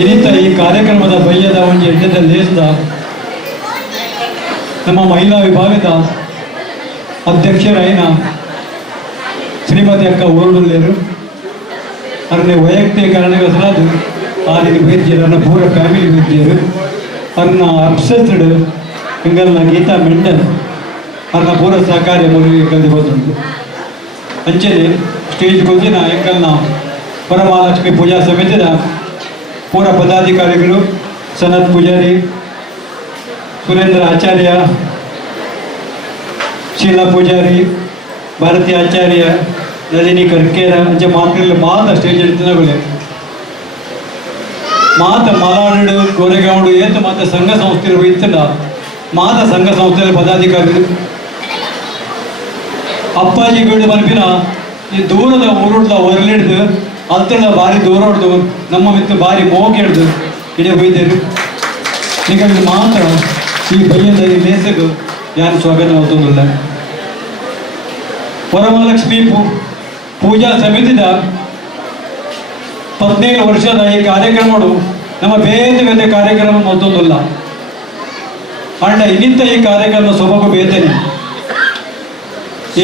ಇನ್ನಿತ ಈ ಕಾರ್ಯಕ್ರಮದ ಬಯ್ಯದ ಒಂದು ಎಡ್ಡದಲ್ಲಿ ಲೇಸಿದ ನಮ್ಮ ಮಹಿಳಾ ವಿಭಾಗದ ಅಧ್ಯಕ್ಷರಾಯಿನ ಶ್ರೀಮತಿ ಅಕ್ಕ ಊರುಳ್ಳೇರು ಅವರನ್ನೇ ವೈಯಕ್ತಿಕ ಕಾರಣಗೋಸ್ಕರ ಆರಿನ ವೈದ್ಯರು ನನ್ನ ಪೂರ ಫ್ಯಾಮಿಲಿ ವೈದ್ಯರು ಅವ್ರನ್ನ ಅಬ್ಸೆಸ್ಡ್ ಎಂಗಲ್ನ ಗೀತಾ ಮೆಂಡಲ್ ಅವ್ರನ್ನ ಪೂರ ಸಹಕಾರ್ಯ ಮುರುಗಿ ಕಲ್ದು ಹೋದುಂಟು ಅಂಚನೆ ಸ್ಟೇಜ್ ಕುಂದಿನ ಎಂಗಲ್ನ ವರಮಹಾಲಕ್ಷ್ಮಿ ಪೂಜಾ ಸಮಿತಿದ ಪೂರ ಪದಾಧಿಕಾರಿಗಳು ಸನತ್ ಪೂಜಾರಿ, ಸುರೇಂದ್ರ ಆಚಾರ್ಯ, ಶೀಲಾ ಪೂಜಾರಿ, ಭಾರತಿ ಆಚಾರ್ಯ, ರಜನಿ ಕರ್ಕೇರ ಅಂಚೆ ಮಾತ್ರ ಮಾತ ಸ್ಟೇಜ್ ಇರ್ತನಗಳೇ ಮಾತ ಮಲಾಡು ಗೋರೆಗಾಂಡು ಏತ ಮಾತ ಸಂಘ ಸಂಸ್ಥೆಗಳು ಇತ್ತಲ್ಲ ಮಾತ ಸಂಘ ಸಂಸ್ಥೆಯ ಪದಾಧಿಕಾರಿಗಳು ಅಪ್ಪಾಜಿ ಬೀಡು ಮನಪಿನ ಈ ದೂರದ ಊರುಡ್ದ ಹೊರಲಿಡ್ದು ಅತ್ತನ ಭಾರಿ ದೂರ ಹೊಡೆದು ನಮ್ಮ ಮಿತ್ತು ಭಾರಿ ಮೋಗ ಹಿಡ್ದು ಇಡೀ ಬೈದರು ಈಗ ಮಾತ್ರ ಈ ಬಯ್ಯದ ಈ ಲೇಸಗೂ ಯಾರು ಸ್ವಾಗತ ಮಾಡ್ತೋದಿಲ್ಲ. ವರಮಹಾಲಕ್ಷ್ಮಿ ಪೂಜಾ ಸಮಿತಿದ 15 ವರ್ಷದ ಈ ಕಾರ್ಯಕ್ರಮಗಳು ನಮ್ಮ ಬೇರೆ ಬೇರೆ ಕಾರ್ಯಕ್ರಮ ಮತ್ತೊಂದಿಲ್ಲ ಅಂಡ ಇನ್ನಿಂತ ಈ ಕಾರ್ಯಕ್ರಮ ಸೊಬಗು ಬೇತೇನೆ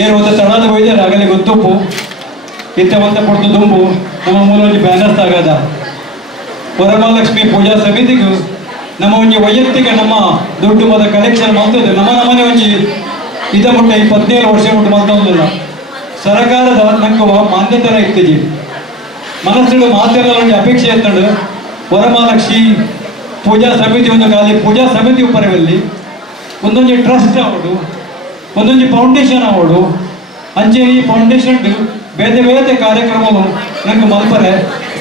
ಏನು ಒಂದು ತಡದ ಬೈದರೆ ಆಗಲೇ ಗೊತ್ತುಪ್ಪು ಇತ್ತ ಒಂದು ಕೊಡ್ತು ದುಂಬು ನಮ್ಮ ಮೂಲ ಒಂದು ಬ್ಯಾನರ್ಸ್ ಆಗದ ವರಮಹಾಲಕ್ಷ್ಮಿ ಪೂಜಾ ಸಮಿತಿಗೂ ನಮ್ಮ ಒಂದು ವೈಯಕ್ತಿಕ ನಮ್ಮ ದುಡ್ಡು ಮದ ಕಲೆಕ್ಷನ್ ಮಾಡ್ತದೆ ನಮ್ಮ ನಮ್ಮನೆ ಒಂಜಿ ಇದ ಮುಟ್ಟ ಈ 17 ವರ್ಷ ಮುಟ್ಟು ಮತ್ತೊಂದಿಲ್ಲ ಸರ್ಕಾರದ ನಂಗೆ ಮಾನ್ಯತರ ಇತ್ತಿಜಿ ಮನಸ್ಸುಗಳು ಮಾತೆಲ್ಲ ಒಂದು ಅಪೇಕ್ಷೆ ಎತ್ತಂಡು ವರಮಹಾಲಕ್ಷ್ಮಿ ಪೂಜಾ ಸಮಿತಿ ಒಂದು ಖಾಲಿ ಪೂಜಾ ಸಮಿತಿ ಉಪರವಲ್ಲಿ ಒಂದೊಂದು ಟ್ರಸ್ಟ್ ಆಗೋದು ಒಂದೊಂದು ಫೌಂಡೇಶನ್ ಆಗೋದು ಅಂಚೆ ಈ ಫೌಂಡೇಶನ್ ಬೇರೆ ಬೇರೆ ಕಾರ್ಯಕ್ರಮಗಳು ನಂಗೆ ಮಲ್ಪರೆ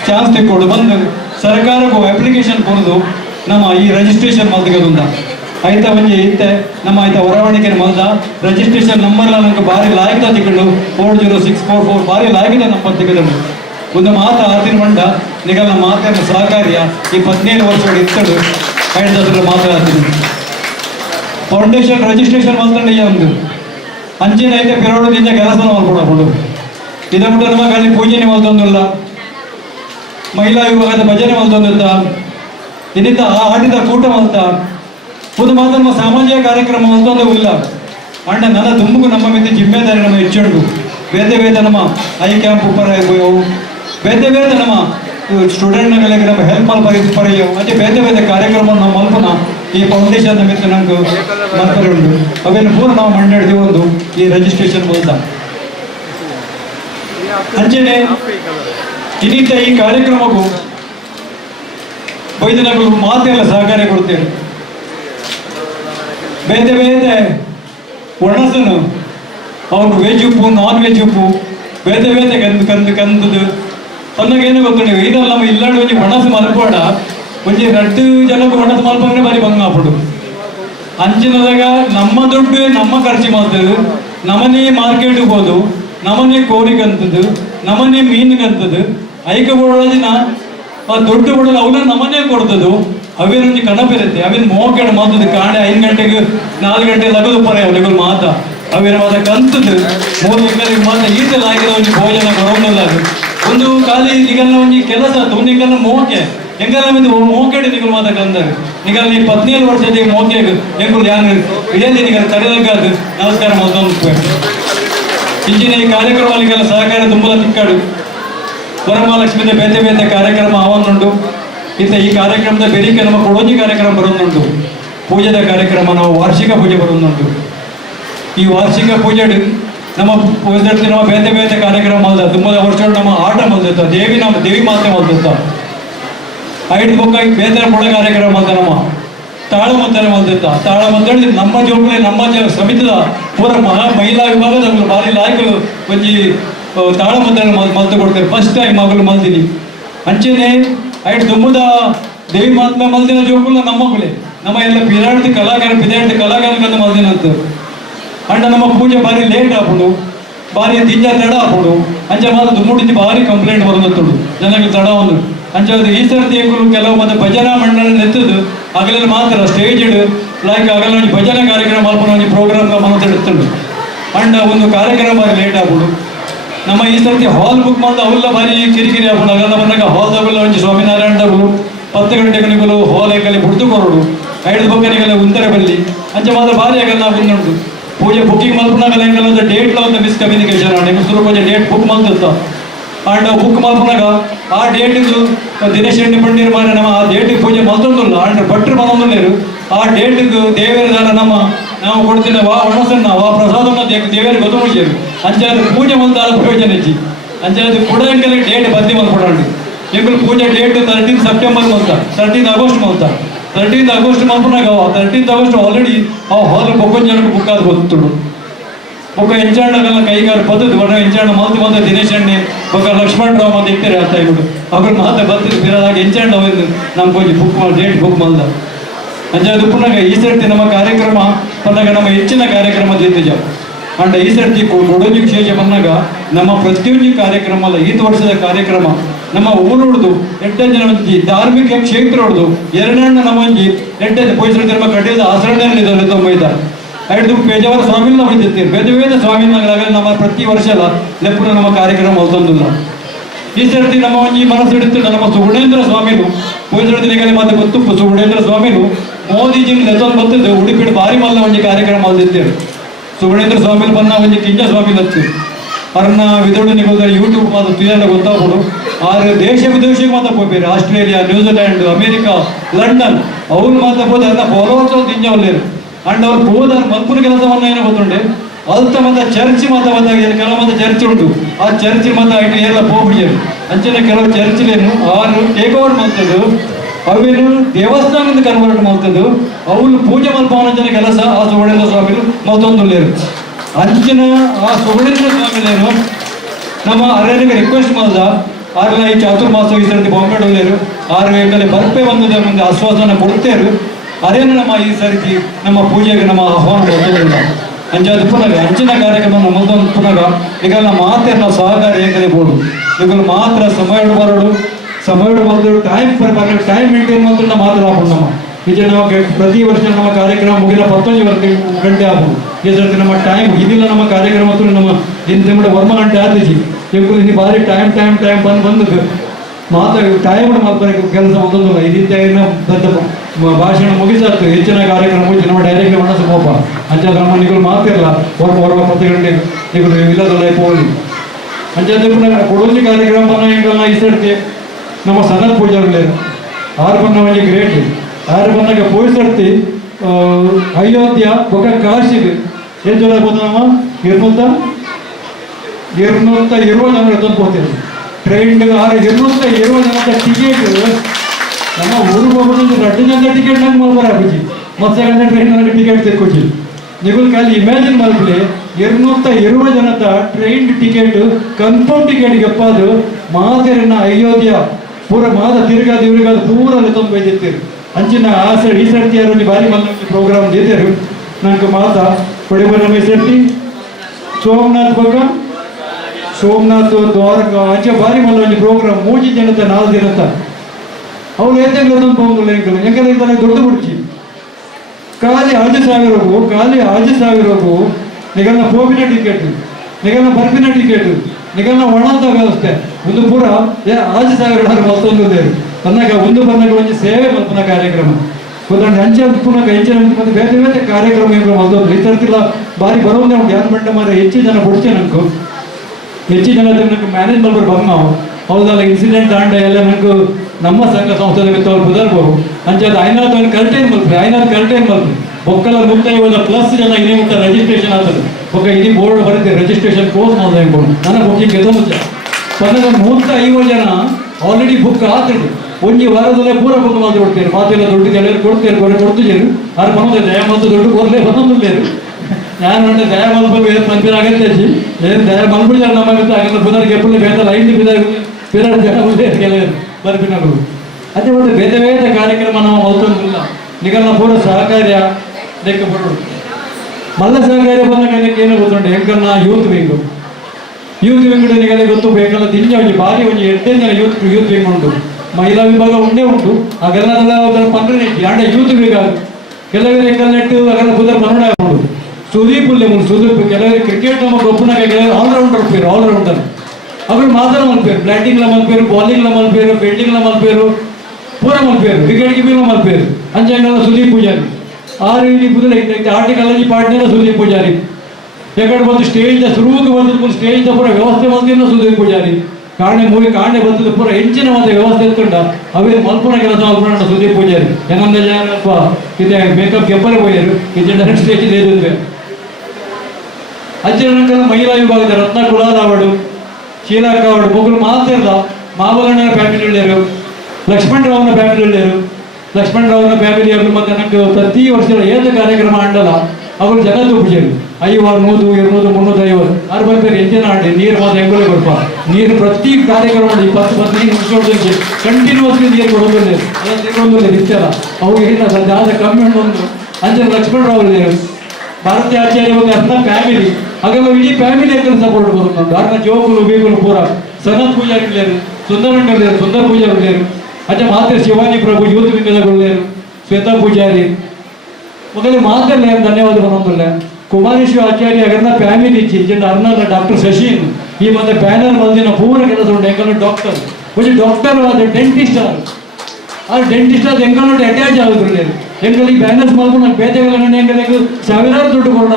ಚಾನ್ಸ್ ತೆಕ್ಕೊಡು ಬಂದು ಸರ್ಕಾರಕ್ಕೂ ಅಪ್ಲಿಕೇಶನ್ ಕೊಡೋದು ನಮ್ಮ ಈ ರಿಜಿಸ್ಟ್ರೇಷನ್ ಮಲ್ತಗದುಂದ ಆಯ್ತಾ ಒಂಜಿ ಇತ್ತೆ ನಮ್ಮ ಆಯ್ತಾ ಹೊರವಣಿಗೆ ಮಲ್ದ ರಿಜಿಸ್ಟ್ರೇಷನ್ ನಂಬರ್ಲ ನಂಗೆ ಭಾರಿ ಲಾಯಕ ತೆಗೆದು 40644 ಭಾರಿ ಲಾಯಕದ ನಂಬರ್ ತೆಗೆದಳು ಒಂದು ಮಾತ ಆದಿನ ಮಂಡ ನಿಗಲ್ನ ಮಾತನ್ನು ಸಹಕಾರ್ಯ ಈ 17 ವರ್ಷಗಳು ಇತ್ತಡು ಐದು ಮಾತಾಡ್ತೀನಿ ಫೌಂಡೇಶನ್ ರಿಜಿಸ್ಟ್ರೇಷನ್ ಮಲ್ತಂಡ ಒಂದು ಅಂಚಿನ ಐತೆ ಪಿರೋಡದಿಂದ ಕೆಲಸ ಮಾಡ್ಕೊಡಬಹುದು ಇದ ಬಿಟ್ಟು ನಮ್ಮ ಅಲ್ಲಿ ಪೂಜೆನೆ ಮಲ್ತೊಂದಿಲ್ಲ ಮಹಿಳಾ ವಿಭಾಗದ ಭಜನೆ ಮಲ್ತೊಂದಿದ್ದ ಇನ್ನಿದ್ದ ಆಡಿದ ಕೂಟ ಮಲ್ತ ಒಂದು ಮಾತ್ರ ನಮ್ಮ ಸಾಮಾಜಿಕ ಕಾರ್ಯಕ್ರಮ ಮಲ್ತೊಂದೇ ಇಲ್ಲ ಅಂಡ ನನ್ನ ತುಂಬಗೂ ನಮ್ಮ ಮಿತಿ ಜಿಮ್ಮೆದಾರಿ ನಮ್ಮ ಹೆಚ್ಚಿಡು ಬೇರೆ ಬೇರೆ ನಮ್ಮ ಐ ಕ್ಯಾಂಪ್ ಉಪರ ಇರ್ಬೋವು ಬೇರೆ ಬೇರೆ ನಮ್ಮ ಸ್ಟೂಡೆಂಟ್ಗಳಿಗೆ ನಮ್ಮ ಹೆಲ್ಪ್ ಮಲ್ಪರಿದ್ದು ಪರೆಯೋ ಅದೇ ಬೇರೆ ಬೇರೆ ಕಾರ್ಯಕ್ರಮ ನಾವು ಮಲ್ಪನ ಈ ಫೌಂಡೇಶನ್ ಮಿತ್ತು ನಂಗೆ ಮಲ್ಪರುಂಡು ಅವೇನು ಪೂರ ನಾವು ಮಣ್ಣೆಡ್ದು ಒಂದು ಈ ರಿಜಿಸ್ಟ್ರೇಷನ್ ಮಲ್ತ ಅಂಚನೆ ಇನ್ನಿತ ಈ ಕಾರ್ಯಕ್ರಮಕ್ಕೂ ವೈದ್ಯನಗಳು ಮಾತೆಲ್ಲ ಸಹಕಾರ ಕೊಡ್ತೇವೆ ಬೇರೆ ಬೇರೆ ಒಣಸನು ಅವ್ರು ವೆಜ್ ಉಪ್ಪು ನಾನ್ ವೆಜ್ ಉಪ್ಪು ಬೇರೆ ಬೇರೆ ಕಂದದು ಅನ್ನೋಗೇನು ಗೊತ್ತು ಇದ್ರಲ್ಲಿ ನಮ್ಮ ಇಲ್ಲಾಡು ಒಂಜಿ ಒಣಸು ಮಲ್ಪೋಡ ಒಂಜಿ 2 ಜನಕ್ಕೆ ಒಣಸು ಮಲ್ಪಂದ್ರೆ ಬಾರಿ ಭಂಗ ಹಾಪಡು ಅಂಚಿನದಾಗ ನಮ್ಮ ದುಡ್ಡು ನಮ್ಮ ಖರ್ಚು ಮಾಡ್ತದೆ ನಮ್ಮನೇ ಮಾರ್ಕೆಟ್ಗೆ ಹೋದು ನಮ್ಮನೆ ಕೋರಿಗಂತದ್ದು ನಮ್ಮನೆ ಮೀನಿಗಂತದ್ದು ಐಕ ಕೊಡೋದಿನ ಆ ದೊಡ್ಡ ಕೊಡೋದು ಅವನ್ನ ನಮ್ಮನೆ ಕೊಡ್ತದ್ದು ಅವೇನೊಂದು ಕಣಪಿರುತ್ತೆ ಅವೇನು ಮೋಕೆಡು ಮಾತದ್ದು ಕಾಣೆ 5 ಗಂಟೆಗೆ 4 ಗಂಟೆ ಲಗದು ಪರ ಅವನಿಗಳು ಮಾತ ಅವೇನ ಮಾತ ಕಂತದ್ದು 3 ಗಂಟೆಗೆ ಮಾತ ಈಟೆಲ್ಲ ಆಗಿರೋ ಒಂದು ಭೋಜನ ಬರೋದಿಲ್ಲ ಅದು ಒಂದು ಖಾಲಿ ಈಗೆಲ್ಲ ಒಂದು ಕೆಲಸ ಒಂದು ಈಗೆಲ್ಲ ಮೋಕೆ ಹೆಂಗೆಲ್ಲ ಒಂದು ಮೋಕೆಡು ನಿಗಳು ಮಾತ ಕಂದರು ನಿಗಲ್ಲ ಈ 17 ವರ್ಷದ ಮೋಕೆ ಹೆಂಗಳು ಯಾರು ಇಡೇ ನಿಗಲ್ಲ ತಡೆದಾಗದು ನಮಸ್ಕಾರ ಮತ್ತೊಂದು ಇಂಚಿನ ಈ ಕಾರ್ಯಕ್ರಮಗಳಿಗೆಲ್ಲ ಸಹಕಾರ ತುಂಬಾ ತಿಕ್ಕಾಡು ವರಮಹಾಲಕ್ಷ್ಮಿದ ಬೇತೆ ಬೇತೆ ಕಾರ್ಯಕ್ರಮ ಆವನ್ನುಂಡು ಇತ್ತ ಈ ಕಾರ್ಯಕ್ರಮದ ಬೆರಿಕೆ ನಮ್ಮ ಕೊಡೋಜಿ ಕಾರ್ಯಕ್ರಮ ಬರೋದುಂಟು ಪೂಜೆದ ಕಾರ್ಯಕ್ರಮ ನಾವು ವಾರ್ಷಿಕ ಪೂಜೆ ಬರೋದುಂಟು ಈ ವಾರ್ಷಿಕ ಪೂಜೆ ನಮ್ಮ ಪೂಜೆ ನಮ್ಮ ಬೇತೆ ಬೇತೆ ಕಾರ್ಯಕ್ರಮ ಮಲ್ದ ತುಂಬ ವರ್ಷಗಳು ನಮ್ಮ ಆಟ ಮಲ್ದಿತ್ತ ದೇವಿ ಮಾತೆ ಮಲ್ದಿತ್ತ 5 ಬುಕ್ಕ ಬೇತೆ ಕೊಡ ಕಾರ್ಯಕ್ರಮ ಮಲ್ದ ನಮ್ಮ ತಾಳ ಮಂತನೆ ಮಲ್ದಿತ್ತ ತಾಳ ಮಂತೇಳಿ ನಮ್ಮ ಜೋಬಳಿ ನಮ್ಮ ಸಮಿತಿದ ಪೂರ ಮಹಿಳಾ ವಿಭಾಗದ ಭಾರಿ ಲಾಯಕರು ಒಂಜಿ ತಾಳ ಮಂತನೆ ಮಲ್ತು ಕೊಡ್ತಾರೆ ಫಸ್ಟ್ ಟೈಮ್ ಮಗಳು ಮಲ್ತೀನಿ ಅಂಚೆನೆ ಐಟ್ ತುಂಬದ ದೇವಿ ಮಾತ್ಮೆ ಮಲ್ದಿನ ಜೋಬುಲ್ಲ ನಮ್ಮ ಮಗಳೇ ನಮ್ಮ ಎಲ್ಲ ವಿದ್ಯಾರ್ಥಿ ಕಲಾಕಾರಗಂತ ಮಲ್ದಿನಂತ ಅಂಡ ನಮ್ಮ ಪೂಜೆ ಭಾರಿ ಲೇಟ್ ಆಗ್ಬಿಡು ಭಾರಿ ತಿಂಜ ತಡ ಆಗ್ಬಿಡು ಅಂಚೆ ಮಾತ್ರ ದುಮ್ಮುಡಿದ್ದು ಭಾರಿ ಕಂಪ್ಲೇಂಟ್ ಬರೋದತ್ತುಡು ಜನಕ್ಕೆ ತಡ ಒಂದು ಅಂಚೆ ಈ ಸರ್ತಿ ಕೆಲವು ಮತ್ತೆ ಭಜನಾ ಮಂಡಳ ಎತ್ತದು ಆಗಲೆಲ್ಲ ಮಾತ್ರ ಸ್ಟೇಜ್ ಲೈಕ್ ಆಗಲ್ಲ ಒಂದು ಭಜನಾ ಕಾರ್ಯಕ್ರಮ ಮಲ್ಪನ ಒಂದು ಪ್ರೋಗ್ರಾಮ್ ಮಾತಾಡುತ್ತುಂಡು ಅಂಡ ಒಂದು ಕಾರ್ಯಕ್ರಮ ಭಾರಿ ಲೇಟ್ ಆಗ್ಬಿಡು ನಮ್ಮ ಈ ಸರ್ತಿ ಹಾಲ್ ಬುಕ್ ಮಾಡಿದ ಅವೆಲ್ಲ ಭಾರಿ ಕಿರಿಕಿರಿ ಆಗ್ಬಿಡು ಆಗಲ್ಲ ಬಂದಾಗ ಹಾಲ್ದಾಗೆಲ್ಲ ಒಂದು ಸ್ವಾಮಿನಾರಾಯಣದವರು 10 ಗಂಟೆಗಳಿಗಲು ಹೋಲೆಗಲ್ಲಿ ಬುಡ್ದುಕೊರಡು 5 ಬೊಕ್ಕನಿಗೆಲ್ಲ ಉಂದರೆ ಬಲ್ಲಿ ಅಂಚೆ ಮಾತ್ರ ಭಾರಿ ಆಗಲ್ಲ ಬಂದುಂಟು ಪೂಜೆ ಬುಕ್ಕಿಂಗ್ ಮಲ್ಪನಾಗಲ್ಲ ಹೆಂಗಲ್ಲ ಒಂದು ಡೇಟ್ಲ ಒಂದು ಮಿಸ್ಕಮ್ಯುನಿಕೇಶನ್ ಆಡ ಹೆಂಗೆ ಶುರು ಕೊಂಚ ಡೇಟ್ ಬುಕ್ ಮಲ್ತತ್ತ ಆಂಡ್ ಬುಕ್ ಮಲ್ಪನಾಗ ಆ ಡೇಟಿಗೆ ದಿನೇಶ್ ಎಣ್ಣೆ ಪಂಡಿರ್ ಮಾರ ನಮ್ಮ ಆ ಡೇಟಿಗೆ ಪೂಜೆ ಮಲ್ತೊಂದಿಲ್ಲ ಆಂಡ್ ಭಟ್ರು ಮನೊಂದಿಲ್ಲೇರು ಆ ಡೇಟಿಗೆ ದೇವರ ನಮ್ಮ ನಾವು ಕೊಡ್ತೀನಿ ವಾ ಒಣಸನ್ನ ವಾ ಪ್ರಸಾದವನ್ನು ದೇವರಿಗೆ ಗೊತ್ತುಂಟೇರು ಅಂಚೆ ಅದು ಪೂಜೆ ಮಲ್ತಾರ ಪ್ರಯೋಜನ ಹೆಚ್ಚಿ ಅಂಚೆ ಅದು ಕೊಡಂಕಲ್ಲಿ ಡೇಟ್ ಬದ್ದಿ ಮಲ್ಕೊಡಂಡು ಎಂಬುದು ಪೂಜೆ ಡೇಟ್ 13 ಸೆಪ್ಟೆಂಬರ್ ಮಲ್ತ 13 ಆಗಸ್ಟ್ ಮಲ್ತ 13 ಆಗಸ್ಟ್ ಮಲ್ಪನಾಗ 13 ಆಗಸ್ಟ್ ಆಲ್ರೆಡಿ ಆ ಹಾಲ್ ಬೊಕ್ಕೊಂದು ಜನಕ್ಕೆ ಬುಕ್ ಆದ ಗೊತ್ತುಂಡು ಬೊಕ್ಕ ಎಂಚಾಂಡಗೆಲ್ಲ ಕೈಗಾರ ಪದ್ಧತಿ ಬಡ ಎಂಚಾಂಡ ಮಲ್ತು ಬಂದ ದಿನೇಶ್ ಎಣ್ಣೆ ಬೊಕ್ಕ ಲಕ್ಷ್ಮಣರಾವ್ ಮತ್ತೆ ಇರ್ತಾರೆ ಅಂತ ಇವ್ರು ಅವ್ರು ಮಾತ್ರ ಬರ್ತದೆ ಬಿರಾದಾಗ ಎಂಚಾಂಡ ಹೋಯ್ತು ನಮ್ಮ ಕೊಂಚ ಬುಕ್ ಡೇಟ್ ಬುಕ್ ಮಲ್ದ ಅಂಚೆ ಅದು ಪುನಃ ಈ ಸರ್ತಿ ನಮ್ಮ ಕಾರ್ಯಕ್ರಮ ಬಂದಾಗ ನಮ್ಮ ಹೆಚ್ಚಿನ ಕಾರ್ಯಕ್ರಮ ದಿದ್ದಿಜ ಅಂಡ್ ಈ ಸರ್ತಿ ಕೊಡೋಜಿ ವಿಶೇಷ ಬಂದಾಗ ನಮ್ಮ ಪ್ರತಿಯೊಂದು ಕಾರ್ಯಕ್ರಮ ಅಲ್ಲ ಈ ವರ್ಷದ ಕಾರ್ಯಕ್ರಮ ನಮ್ಮ ಊರುಡ್ದು 8 ಜನ ಒಂಜಿ ಧಾರ್ಮಿಕ ಕ್ಷೇತ್ರ ಹೊಡ್ದು 2 ನಮ್ಮ ಒಂಜಿ 8 ಪೊಯ್ಸರ ಧರ್ಮ ಕಟ್ಟಿದ ಆಚರಣೆಯಲ್ಲಿ ತೊಂಬೈದ 5 ಪೇಜಾವರ ಸ್ವಾಮಿನ ಹೊಯ್ತಿರ್ತೀವಿ ಬೇದ ಸ್ವಾಮಿನಾಗ ನಮ್ಮ ಪ್ರತಿ ವರ್ಷ ಅಲ್ಲ ಲೆಪ್ಪುನ ನಮ್ಮ ಕಾರ್ಯಕ್ರಮ ಹೊತ್ತೊಂದಿಲ್ಲ ಈ ಸರ್ತಿ ನಮ್ಮ ಒಂಜಿ ಮನಸ್ಸು ಹಿಡಿತು ನಮ್ಮ ಸುಗುಣೇಂದ್ರ ಸ್ವಾಮಿನು ಪೊಯ್ಸರ ದಿನಗಳಲ್ಲಿ ಮತ್ತೆ ಗೊತ್ತು ಸುಗುಣೇಂದ್ರ ಸ್ವಾಮಿನು ಮೋದಿಜಿ ಲೆತ್ತೊಂದು ಬರ್ತದೆ ಉಡುಪಿನ ಭಾರಿ ಮಲ್ಲ ಒಂಜಿ ಕಾರ್ಯಕ್ರಮ ಹೊಲ್ದಿದ್ದೇವೆ ಸುಗುಣೇಂದ್ರ ಸ್ವಾಮಿ ಬಂದ ಒಂಜಿ ಕಿಂಜ ಸ್ವಾಮಿ ಲತ್ತು ಅವ್ರನ್ನ ವಿದೋಡು ನಿಗೋದ ಯೂಟ್ಯೂಬ್ ಮಾತ್ರ ತುಯಲ್ಲ ಗೊತ್ತಾಗ್ಬೋದು ಆದ್ರೆ ದೇಶ ವಿದೇಶಕ್ಕೆ ಮಾತ್ರ ಹೋಗ್ಬೇರೆ ಆಸ್ಟ್ರೇಲಿಯಾ ನ್ಯೂಜಿಲ್ಯಾಂಡ್ ಅಮೇರಿಕಾ ಲಂಡನ್ ಅವ್ರು ಮಾತ್ರ ಹೋದ ಎಲ್ಲ ಫಾಲೋವರ್ಸ್ ಕಿಂಜ ಒಲ್ಲೇರು ಅಂಡ್ ಅವ್ರು ಹೋದ ಮಲ್ಪುರ ಕೆಲಸವನ್ನ ಏನೋ ಗೊತ್ತುಂಡೆ ಅಲ್ತ ಮತ್ತೆ ಚರ್ಚ್ ಮಾತ್ರ ಬಂದಾಗ ಕೆಲವು ಮತ್ತೆ ಚರ್ಚ್ ಉಂಟು ಆ ಚರ್ಚ್ ಮಾತ್ರ ಐಟು ಎಲ್ಲ ಹೋಗ್ಬಿಡ್ಯಾರು ಅಂಚನೆ ಕೆಲವು ಚರ್ಚ್ಲೇನು ಆರು ಟೇಕ್ ಓವರ್ ಮಾಡ್ತದ್ದು ಅವೇನು ದೇವಸ್ಥಾನದಿಂದ ಕನ್ವರ್ಟ್ ಮಾಡ್ತದ್ದು ಅವಳು ಪೂಜೆ ಮಲ್ಪವನ ಕೆಲಸ ಆ ಸುವರ್ಣೇಂದ್ರ ಸ್ವಾಮಿಗಳು ಮತ್ತೊಂದುಲ್ಲೇರು ಅಂಚಿನ ಆ ಸುವರ್ಣೇಂದ್ರ ಸ್ವಾಮಿಲೇನು ನಮ್ಮ ಅರ್ಯನಿಗೆ ರಿಕ್ವೆಸ್ಟ್ ಮಾಡ್ದ ಆರ್ಲ ಈ ಚಾತುರ್ಮಾಸ ಈ ಸರ್ತಿ ಬಾಂಬೆ ಒಲ್ಲೇರು ಆರು ಕಲೆ ಬರ್ಪೆ ಬಂದದ ಮುಂದೆ ಆಶ್ವಾಸನ ಕೊಡ್ತೇರು ಅರೇನು ನಮ್ಮ ಈ ಸರ್ತಿ ನಮ್ಮ ಪೂಜೆಗೆ ನಮ್ಮ ಆಹ್ವಾನ ಕೊಡುವುದಿಲ್ಲ ಅಂಚಾದ ಪುನಃ ಅಂಚಿನ ಕಾರ್ಯಕ್ರಮ ನಮ್ಮದೊಂದು ಪುನಃ ಈಗೆಲ್ಲ ಮಾತ್ರ ನಾವು ಸಹಕಾರಿ ಏಕಲೇ ಬೋಡು ಈಗಲು ಮಾತ್ರ ಸಮಯ ಬಂದು ಟೈಮ್ ಟೈಮ್ ಮೇಂಟೈನ್ ಮಾತ್ರ ಮಾತ್ರ ಆಗ್ಬೋದು ನಮ್ಮ ಈಗ ನಾವು ಪ್ರತಿ ವರ್ಷ ನಮ್ಮ ಕಾರ್ಯಕ್ರಮ ಮುಗಿದ 11 ಗಂಟೆ ಆಗ್ಬೋದು ಈ ಸರ್ತಿ ನಮ್ಮ ಟೈಮ್ ಇದಿಲ್ಲ ನಮ್ಮ ಕಾರ್ಯಕ್ರಮ ನಮ್ಮ ಇಂತ ವರ್ಮ ಗಂಟೆ ಆದಿಸಿ ಈಗ ಭಾರಿ ಟೈಮ್ ಬಂದದ್ದು ಮಾತ್ರ ಟೈಮ್ ಮಾತ್ರ ಕೆಲಸ ಒಂದೊಂದಿಲ್ಲ ಇದರಿಂದ ಭಾಷಣ ಮುಗಿಸಾತು ಹೆಚ್ಚಿನ ಕಾರ್ಯಕ್ರಮ ಮುಗಿಸಿ ನಮ್ಮ ಡೈರೆಕ್ಟ್ ಮನಸ್ಸು ಕೋಪ ಅಂಚಾದ ನಮ್ಮ ನಿಗಳು ಮಾತಿರಲ್ಲ ಹೊರಗ 10 ಗಂಟೆ ನಿಗಳು ಇಲ್ಲದಲ್ಲ ಹೋಗಿ ಅಂಚಾದ ಕೊಡೋಜಿ ಕಾರ್ಯಕ್ರಮ ಬಂದ ಹಿಂಗಲ್ಲ ಈ ಸರ್ತಿ ನಮ್ಮ ಸನತ್ ಪೂಜಾರಲ್ಲೇ ಆರು ಬಣ್ಣ ಒಂಜಿ ಗ್ರೇಟ್ ಆರು ಬಣ್ಣಗೆ ಪೋಯಿಸರ್ತಿ ಅಯೋಧ್ಯ ಬೊಕ ಕಾಶಿಗೆ ಏನು ಜನ ಬಂದ ನಮ್ಮ 220 ಜನ ತಂದು ಹೋಗ್ತೀವಿ ಟ್ರೈನ್ಗೆ 220 ಜನದ ಟಿಕೆಟ್ ನಮ್ಮ ಊರಿಗೆ ಹೋಗೋದು 2 ಜನ ಟಿಕೆಟ್ ನಂಗೆ ಮಲ್ಬರ ಹಾಕಿ ಮತ್ತೆ ಟ್ರೈನ್ ನನಗೆ ಟಿಕೆಟ್ ತೆಕ್ಕೊಚ್ಚಿ ನೀವು ಖಾಲಿ ಇಮ್ಯಾಜಿನ್ ಮಾಡ್ಕೊಳ್ಳಿ 220 ಜನದ ಟ್ರೈನ್ ಟಿಕೆಟ್ ಕನ್ಫರ್ಮ್ ಟಿಕೆಟ್ ಎಪ್ಪದು ಮಾದರಿನ ಅಯೋಧ್ಯ ಪೂರ ಮಾದ ತಿರುಗಾದ ಪೂರ ತಂದು ಬೈದಿರ್ತೀರಿ ಅಂಚಿನ ಆ ಸೈಡ್ ಈ ಸರ್ತಿ ಭಾರಿ ಮಲ್ಲ ಪ್ರೋಗ್ರಾಮ್ ದಿದ್ದರು ನನಗೆ ಮಾತಾ ಕೊಡಿಬರ ಈ ಸರ್ತಿ ಸೋಮನಾಥ್ ದ್ವಾರಕಾ ಅಂಚೆ ಭಾರಿ ಮಲ್ಲ ಒಂದು ಪ್ರೋಗ್ರಾಮ್ 3 ಜನದ 4 ದಿನದ ಅವ್ರು ಏನಾದ್ರು ಹೋಗಲ್ಲ ಹೆಂಗಲ್ಲ ದೊಡ್ಡ ಬಿಡ್ಚಿ ಖಾಲಿ 10,000 ನಿಗಲ್ನ ಪೋಪಿನ ಟಿಕೆಟ್ ನಿಗಲ್ನ ಬರ್ಪಿನ ಟಿಕೆಟ್ ನಿಗಲ್ನ ಒಣಂತ ವ್ಯವಸ್ಥೆ ಒಂದು ಪೂರ 10,000 ಮತ್ತೊಂದು ಅನ್ನಗ ಒಂದು ಬಂದಾಗ ಒಂದು ಸೇವೆ ಮಲ್ಪನ ಕಾರ್ಯಕ್ರಮ ಒಂದೊಂದು ಅಂಚೆ ಪುನಃ ಹೆಂಚಿನ ಮತ್ತೆ ಬೇರೆ ಕಾರ್ಯಕ್ರಮ ಮಲ್ದೋದು ಈ ತರ್ತಿಲ್ಲ ಭಾರಿ ಬರೋದೇ ಉಂಟು ಯಾರು ಬಂಡ ಮಾರ ಹೆಚ್ಚು ಜನ ಬಿಡ್ತೇನೆ ನನಗೂ ಹೆಚ್ಚು ಜನ ನನಗೆ ಮ್ಯಾನೇಜ್ ಮಾಡ್ಬೋದು ಬಂದು ನಾವು ಹೌದಲ್ಲ ಇನ್ಸಿಡೆಂಟ್ ಆಂಡ ಎಲ್ಲ ನನಗೂ ನಮ್ಮ ಸಂಘ ಸಂಸ್ಥೆ ಅವ್ರು ಬದಲ್ಬೋದು ಅಂಚೆ ಅದು 500 ಕರ್ಟೇನ್ ಮಲ್ಪಿ ಒಕ್ಕಲ ಮುಕ್ತ ಇವಾಗ ಪ್ಲಸ್ ಜನ ಇಲ್ಲಿ ಮುಕ್ತ ರಿಜಿಸ್ಟ್ರೇಷನ್ ಆಗ್ತದೆ ಒಕ್ಕ ಇಲ್ಲಿ ಬೋರ್ಡ್ ಬರುತ್ತೆ ರಿಜಿಸ್ಟ್ರೇಷನ್ ಕ್ಲೋಸ್ ಮಾಡ್ದೆ ಅನ್ಕೊಂಡು ನನ್ನ ಬುಕ್ಕಿಂಗ್ ಮುಂಚೆ ಪನ್ನದ 150 ಜನ ಆಲ್ರೆಡಿ ಬುಕ್ ಆಗ್ತದೆ ಒಂಜಿ ವಾರದಲ್ಲೇ ಪೂರ ಬುಕ್ ಮಾಡಿ ಕೊಡ್ತೇನೆ ಮಾತೆಲ್ಲ ದುಡ್ಡು ಕೆಲವರು ಕೊಡ್ತಿದ್ದೇನೆ ಅವ್ರು ಬಂದ ದಯ ಮತ್ತು ದುಡ್ಡು ಕೊಡಲೇ ಬಂದಿದ್ದೇನೆ ನಾನು ನೋಡಿ ದಯ ಮಲ್ಪು ಮಂದಿರ ಆಗತ್ತೆ ಏನು ದಯ ಮಲ್ಬಿಡಿದಾರೆ ನಮಗೆ ಆಗಲ್ಲ ಪುನರ್ಗೆ ಎಪ್ಪಲ್ಲಿ ಬೇಕಲ್ಲ 5 ಜನ ಉಳ್ಳೇ ಕೆಲವರು ಬರ್ಪಿನಗಳು ಅದೇ ಒಂದು ಬೇರೆ ಕಾರ್ಯಕ್ರಮ ನಾವು ಮಲ್ತೊಂದಿಲ್ಲ ನಿಗಲ್ನ ಪೂರ ಸಹಕಾರ್ಯ ಲೆಕ್ಕ ಬರೋದು ಮಲ್ಲ ಸಹಕಾರ್ಯ ಬಂದಾಗ ಏನು ಗೊತ್ತುಂಟು ಹೆಂಗನ್ನ ಯೂತ್ ವಿಂಗು ನಿಗಲೆ ಗೊತ್ತು ಬೇಕಲ್ಲ ತಿಂಜ ಒಂಜಿ ಭಾರಿ ಒಂಜಿ 8 ಜನ ಯೂತ್ ವಿಂಗ್ ಉಂಟು ಮಹಿಳಾ ವಿಭಾಗ ಉಂಟೇ ಉಂಟು ಹಾಗೆಲ್ಲ ಪಂದ್ರೆ ಆಂಡ ಯೂತ್ ವಿಂಗ್ ಕೆಲವರು ಹೆಂಗಲ್ ನೆಟ್ಟು ಹಾಗೆಲ್ಲ ಪುದರ್ ಮನೋಡ ಉಂಟು ಸುದೀಪ್ ಕೆಲವರು ಕ್ರಿಕೆಟ್ ನಮ್ಮ ಗೊಬ್ಬನಾಗ ಕೆಲವರು ಆಲ್ರೌಂಡರ್ ಅವರು ಮಾತ್ರ ಮಲ್ಪೇರು ಬ್ಯಾಟಿಂಗ್ಲ ಮಲ್ಪೇರು ಬಾಲಿಂಗ್ಲ ಮಲ್ಪೇರು ಫೀಲ್ಡಿಂಗ್ಲ ಮಲ್ಪೇರು ಪೂರ ಮಲ್ಪೇರು ವಿಕೆಟ್ಗೆ ಬೀರೋ ಮಲ್ಪೇರು ಅಂಜಂಗಲ್ಲ ಸುದೀಪ್ ಪೂಜಾರಿ ಆರು ಇಲ್ಲಿ ಬುದ್ಧ ಆರ್ಟಿಕಲ್ ಪಾರ್ಟ್ನರ್ ಸುದೀಪ್ ಪೂಜಾರಿ ಯಾಕಂದ್ರೆ ಬಂದು ಸ್ಟೇಜ್ ಶುರುವಿಗೆ ಬಂದದ್ದು ಸ್ಟೇಜ್ ಪೂರ ವ್ಯವಸ್ಥೆ ಬಂದಿಲ್ಲ ಸುದೀಪ್ ಪೂಜಾರಿ ಕಾಣೆ ಮೂವಿ ಕಾಣೆ ಬಂದದ್ದು ಪೂರ ಹೆಂಚಿನ ಒಂದು ವ್ಯವಸ್ಥೆ ಎತ್ಕೊಂಡ ಅವೇ ಮಲ್ಪನ ಕೆಲಸ ಮಲ್ಪನ ಸುದೀಪ್ ಪೂಜಾರಿ ಏನಂದ ಜಾರಪ್ಪ ಇದೇ ಮೇಕಪ್ ಗೆಪ್ಪರೆ ಹೋಯರು ಇದು ಡೈರೆಕ್ಟ್ ಸ್ಟೇಜ್ ಇದ್ದಿದ್ದೆ ಅಜ್ಜನ ಮಹಿಳಾ ವಿಭಾಗದ ರತ್ನ ಕುಲಾದವಡು ಶೀಲಾ ಕಾವಡು ಮಗಳು ಮಾತಿರ್ದ ಮಾವಲಣ್ಣನ ಫ್ಯಾಮಿಲಿ ಉಳ್ಳೇರು ಲಕ್ಷ್ಮಣರಾವ್ನ ಫ್ಯಾಮಿಲಿ ಉಳ್ಳೇರು ಲಕ್ಷ್ಮಣರಾವ್ನ ಫ್ಯಾಮಿಲಿ ಅವರು ಮತ್ತೆ ನನಗೆ ಪ್ರತಿ ವರ್ಷ ಏತ ಕಾರ್ಯಕ್ರಮ ಆಂಡಲ್ಲ ಅವರು ಜನ ತೂಪಿಸಿರು 500 100 200 350 ಆರು ಬರ್ತಾರೆ ಎಂಜಿನ ಆಡಿ ನೀರು ಮಾತ್ರ ಹೆಂಗಲೇ ಕೊಡ್ಪ ನೀರು ಪ್ರತಿ ಕಾರ್ಯಕ್ರಮ 20-15 ನಿಮಿಷ ಕಂಟಿನ್ಯೂಸ್ಲಿ ನೀರು ಕೊಡೋದಿಲ್ಲ ಅದನ್ನು ತಿರ್ಗೊಂದಿಲ್ಲ ನಿತ್ಯಲ್ಲ ಅವ್ರಿಗೆ ಏನಿಲ್ಲ ಜಾಗ ಕಮ್ಮಿ ಒಂದು ಅಂಜನ ಲಕ್ಷ್ಮಣರಾವ್ ಭಾರತೀಯ ಆಚಾರ್ಯ ಒಂದು ಅರ್ಥ ಫ್ಯಾಮಿಲಿ ಹಾಗೆಲ್ಲ ಇಡೀ ಫ್ಯಾಮಿಲಿ ಯಾಕಂದ್ರೆ ಸಪೋರ್ಟ್ ಬರುತ್ತೆ ಅರ್ಥ ಜೋಗುಲು ಬೀಗುಲು ಪೂರ ಸನತ್ ಪೂಜಾರಿ ಉಳ್ಳೇರು ಸುಂದರಣ್ಣ ಉಳ್ಳೇರು ಸುಂದರ ಪೂಜಾರಿ ಉಳ್ಳೇರು ಅಜ್ಜ ಮಾತ್ರ ಶಿವಾನಿ ಪ್ರಭು ಯೂತ್ ವಿಂಗದ ಉಳ್ಳೇರು ಶ್ವೇತಾ ಪೂಜಾರಿ ಮೊದಲು ಮಾತಲ್ಲ ಧನ್ಯವಾದ ಬರೋದಿಲ್ಲ ಕುಮಾರೇಶ್ವರ ಆಚಾರ್ಯ ಅಗರ್ನ ಫ್ಯಾಮಿಲಿ ಇಚ್ಚಿ ಅರ್ನಾದ ಡಾಕ್ಟರ್ ಶಶೀನ್ ಈ ಮತ್ತೆ ಬ್ಯಾನರ್ ಮಂದಿನ ಪೂರ ಕೆಲಸ ಉಂಟು ಎಂಕಲ್ ಡಾಕ್ಟರ್ ಒಂದು ಡಾಕ್ಟರ್ ಆದ ಡೆಂಟಿಸ್ಟ್ ಆ ಡೆಂಟಿಸ್ಟ್ ಆದ ಎಂಕಲ್ ಅಟ್ಯಾಚ್ ಆಗುದಿಲ್ಲ ಎಂಕಲ್ ಈ ಬ್ಯಾನರ್ಸ್ ಮಾಡ್ಕೊಂಡು ನಾನು ಬೇಜಾಗಲ್ಲ ಎಂಕಲ್ ಸಾವಿರಾರು ದುಡ್ಡು ಕೊಡೋಣ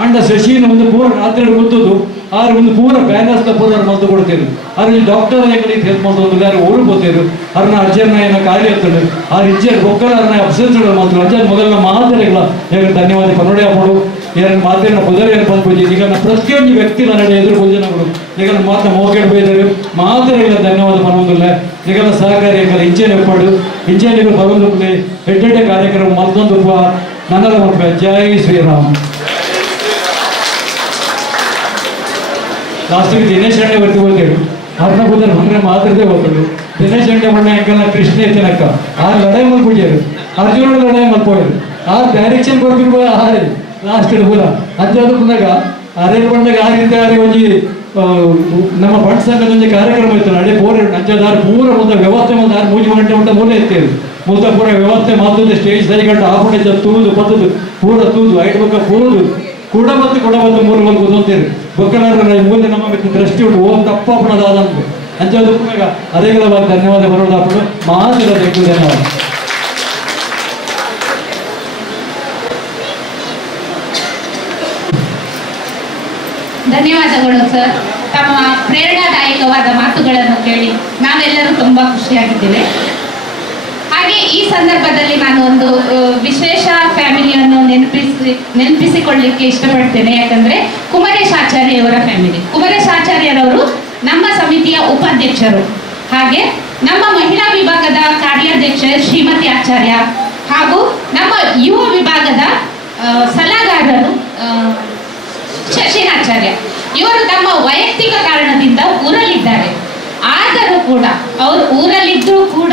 ಅಂಡ ಶಶೀನ್ ಒಂದು ಪೂರ ರಾತ್ರಿ ಗೊತ್ತದು ಆರು ಒಂದು ಪೂರ ಬ್ಯಾನರ್ಸ್ ಪೂರ ಮದ್ದು ಕೊಡ್ತೇವೆ ಆದ್ರೆ ಈ ಡಾಕ್ಟರ್ ಎಂಗಳಿಗೆ ಹೆಲ್ಪ್ ಮಾಡೋದು ಯಾರು ಓಡ್ಬೋತೇರು ಅವ್ರನ್ನ ಅರ್ಜರ್ನ ಏನೋ ಕಾರ್ಯ ಇರ್ತದೆ ಆ ಇಜ್ಜರ್ ಬೊಕ್ಕಲ ಅವ್ರನ್ನ ಅಬ್ಸೆನ್ಸ್ಗಳು ಮಾತ್ರ ಅರ್ಜರ್ ಮೊದಲ ಮಾತರೆಗಳ ಈಗ ಧನ್ಯವಾದ ಕನ್ನಡ ಹಾಡು ಏನು ಮಾತಿನ ಕುದುರೆ ಬಂದ್ಬಿಟ್ಟು ಈಗ ಪ್ರತಿಯೊಂದು ವ್ಯಕ್ತಿ ನಡೆ ಎದುರು ಭೋಜನಗಳು ಈಗ ಮಾತ್ರ ಮೋಕೆಡ್ ಬೈದರು ಮಾತರೆಗಳ ಧನ್ಯವಾದ ಬರೋದಿಲ್ಲ ಈಗ ಸಹಕಾರಿ ಎಂಕಲ್ ಇಂಜನ್ ಎಪ್ಪಾಡು ಇಂಜನಿಗಳು ಬರೋದು ಎಡ್ಡೆಡ್ಡೆ ಕಾರ್ಯಕ್ರಮ ಮತ್ತೊಂದು ನನ್ನದ ಮಕ್ಕಳ ಜೈ ಶ್ರೀರಾಮ್ ಲಾಸ್ಟಿಗೆ ದಿನೇಶ್ ಅಣ್ಣೆ ಬರ್ತಿ ಹೋಗ್ತೇವೆ ಅವ್ರನ್ನ ಕೂತಾರೆ ಬಂದ್ರೆ ಮಾತ್ರದೇ ಹೋಗ್ತೇವೆ ದಿನೇಶ್ ಅಣ್ಣೆ ಬಣ್ಣ ಎಂಕಲ್ನ ಕೃಷ್ಣ ಎತ್ತಿನಕ್ಕ ಆರು ಲಡಾಯಿ ಮಲ್ಪೂಜಾರು ಅರ್ಜುನ ಲಡಾಯಿ ಮಲ್ಪೋರು ಆರು ಡೈರೆಕ್ಷನ್ ಕೊಡ್ತಿರ್ಬೋದು ಆರೆ ಲಾಸ್ಟ್ ಪೂರ ಅಂಜಾದ ಬಂದಾಗ ಅರೇಜ್ ಬಂದಾಗ ಆರಿಂದ ಒಂಜಿ ನಮ್ಮ ಬಣ್ಣ ಸಂಘದ ಒಂದು ಕಾರ್ಯಕ್ರಮ ಇತ್ತು ನಡೆ ಪೂರ ಅಂಜಾದಾರ ಪೂರ ಒಂದು ವ್ಯವಸ್ಥೆ ಒಂದು 6 ಗಂಟೆ ಉಂಟ ಮೂಲೆ ಎತ್ತೇವೆ ಮೂತ ಪೂರ ವ್ಯವಸ್ಥೆ ಮಾತುದು ಸ್ಟೇಜ್ ಸರಿ ಗಂಟೆ ಆಫ್ ತೂದು ಪತ್ತದು ಪೂರ ತೂದು ಐದು ಬಕ್ಕ ಪೂರದು ಕೂಡ ಬಂದು 3 ಮಂದಿ ಕೂತಂತೇರಿ ಬೊಕ್ಕಲಾರ ಮೂಲೆ ನಮ್ಮ ದೃಷ್ಟಿ ಉಂಟು ಓಂ ತಪ್ಪಾಪಣದಾದಂತೆ ಅಂಜಾದ ಅದೇಗಳ ಧನ್ಯವಾದ ಬರೋದಾಪಡು ಮಾತಿದ ಧನ್ಯವಾದ ಧನ್ಯವಾದಗಳು ಸರ್. ತಮ್ಮ ಪ್ರೇರಣಾದಾಯಕವಾದ ಮಾತುಗಳನ್ನು ಕೇಳಿ ನಾವೆಲ್ಲರೂ ತುಂಬಾ ಖುಷಿಯಾಗಿದ್ದೇವೆ. ಹಾಗೆ ಈ ಸಂದರ್ಭದಲ್ಲಿ ನಾನು ಒಂದು ವಿಶೇಷ ಫ್ಯಾಮಿಲಿಯನ್ನು ನೆನಪಿಸಿಕೊಳ್ಳಲಿಕ್ಕೆ ಇಷ್ಟಪಡ್ತೇನೆ. ಯಾಕಂದ್ರೆ ಕುಮರೇಶ್ ಆಚಾರ್ಯವರ ಫ್ಯಾಮಿಲಿ. ಕುಮರೇಶ್ ಆಚಾರ್ಯರವರು ನಮ್ಮ ಸಮಿತಿಯ ಉಪಾಧ್ಯಕ್ಷರು, ಹಾಗೆ ನಮ್ಮ ಮಹಿಳಾ ವಿಭಾಗದ ಕಾರ್ಯಾಧ್ಯಕ್ಷ ಶ್ರೀಮತಿ ಆಚಾರ್ಯ, ಹಾಗೂ ನಮ್ಮ ಯುವ ವಿಭಾಗದ ಸಲಹೆಗಾರರು ಶಶಿನಾಚಾರ್ಯ. ಇವರು ತಮ್ಮ ವೈಯಕ್ತಿಕ ಕಾರಣದಿಂದ ಊರಲ್ಲಿದ್ದಾರೆ. ಆದರೂ ಕೂಡ ಅವರು ಊರಲ್ಲಿದ್ದರೂ ಕೂಡ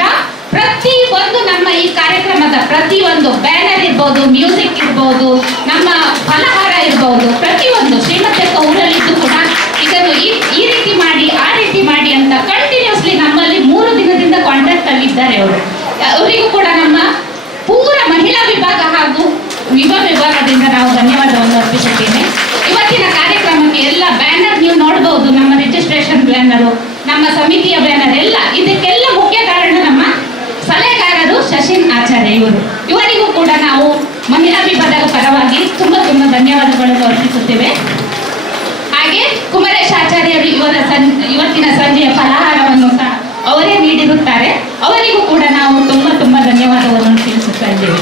ಪ್ರತಿ ಒಂದು ನಮ್ಮ ಈ ಕಾರ್ಯಕ್ರಮದ ಪ್ರತಿಯೊಂದು ಬ್ಯಾನರ್ ಇರ್ಬೋದು, ಮ್ಯೂಸಿಕ್ ಇರ್ಬೋದು, ನಮ್ಮ ಫಲಹಾರ ಇರ್ಬೋದು, ಪ್ರತಿಯೊಂದು ಶ್ರೀಮಂತಕ್ಕ ಊರಲ್ಲಿದ್ದು ಕೂಡ ಇದನ್ನು ಈ ರೀತಿ ಮಾಡಿ ಆ ರೀತಿ ಮಾಡಿ ಅಂತ ಕಂಟಿನ್ಯೂಸ್ಲಿ ನಮ್ಮಲ್ಲಿ 3 ದಿನದಿಂದ ಕಾಂಟ್ಯಾಕ್ಟ್ ಅಲ್ಲಿ ಇದ್ದಾರೆ ಅವರು. ಅವರಿಗೂ ಕೂಡ ನಮ್ಮ ಪೂರ ಮಹಿಳಾ ವಿಭಾಗ ಹಾಗೂ ಯುವ ವಿಭಾಗದಿಂದ ನಾವು ಧನ್ಯವಾದವನ್ನು ಅರ್ಪಿಸುತ್ತೇನೆ. ಇವತ್ತಿನ ಕಾರ್ಯಕ್ರಮಕ್ಕೆ ಎಲ್ಲ ಬ್ಯಾನರ್ ನೀವು ನೋಡಬಹುದು, ನಮ್ಮ ರಿಜಿಸ್ಟ್ರೇಷನ್ ಬ್ಯಾನರು, ನಮ್ಮ ಸಮಿತಿಯ ಬ್ಯಾನರ್ ಎಲ್ಲ, ಇದಕ್ಕೆಲ್ಲ ಮುಖ್ಯ ಕಾರಣ ನಮ್ಮ ಸಲಹೆಗಾರರು ಶಶಿನ್ ಆಚಾರ್ಯ ಇವರು. ಇವರಿಗೂ ಕೂಡ ನಾವು ಮಹಿಳಾ ವಿಭಾಗದ ಪರವಾಗಿ ತುಂಬಾ ಧನ್ಯವಾದಗಳನ್ನು ಅರ್ಪಿಸುತ್ತೇವೆ. ಹಾಗೆ ಕುಮರೇಶ್ ಆಚಾರ್ಯರು ಇವತ್ತಿನ ಸಂಜೆಯ ಫಲಹಾರವನ್ನು ಸಹ ಅವರೇ ನೀಡಿರುತ್ತಾರೆ. ಅವರಿಗೂ ಕೂಡ ನಾವು ತುಂಬಾ ಧನ್ಯವಾದವನ್ನು ತಿಳಿಸುತ್ತಾ ಇದ್ದೇವೆ.